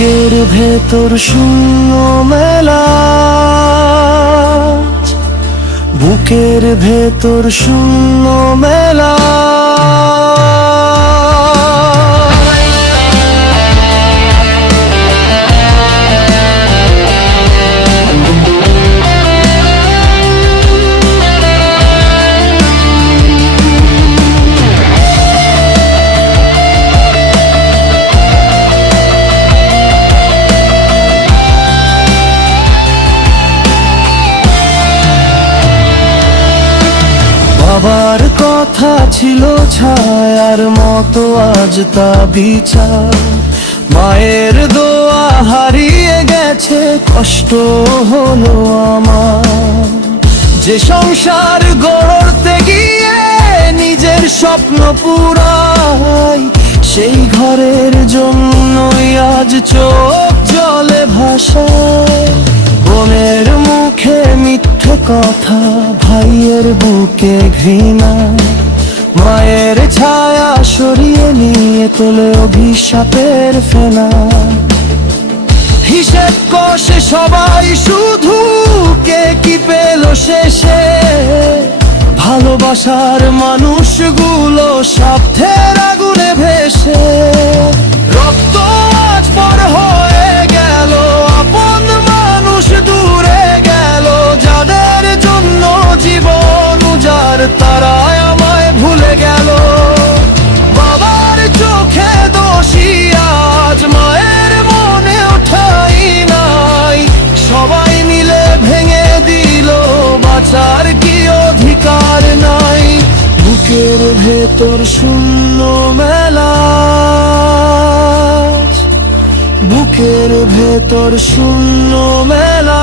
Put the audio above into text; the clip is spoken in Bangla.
বুকের ভেতর শূন্য মেলা, বুকের ভেতর শূন্য মেলা। বাবার কথা ছিল ছায়ার মতো, আজ তা বিচার। মায়ের দোয়া হারিয়ে গেছে, কষ্ট হলো আমার। যে সংসার গড়তে গিয়ে নিজের স্বপ্ন পুরাই, সেই ঘরের জন্যই আজ চোখ জলে ভাসায়। বোনের মুখে মিথ্যে কথা, ভাইয়ের বুকে ঘৃণা, মায়ের ছায়া সরিয়ে নিয়ে তোলে অভিশাপের ফেনা। হিসেব কষে সবাই শুধু কে কি পেল শেষে, ভালোবাসার মানুষগুলো স্বার্থের আগুনে ভেসে। রক্ত আজ পর হয়ে গেল, আপন মানুষ দূরে গেল, যাদের জন্য জীবন উজাড় তারাই আমায় ভুলে গেল। বাবার চোখে দোষী আজ, মায়ের মনে ঠাঁই নাই। সবাই মিলে ভেঙে দিল, বাঁচার কি অধিকার নাই। বুকের ভেতর শূন্য মেলা, বুকের ভেতর শূন্য মেলা।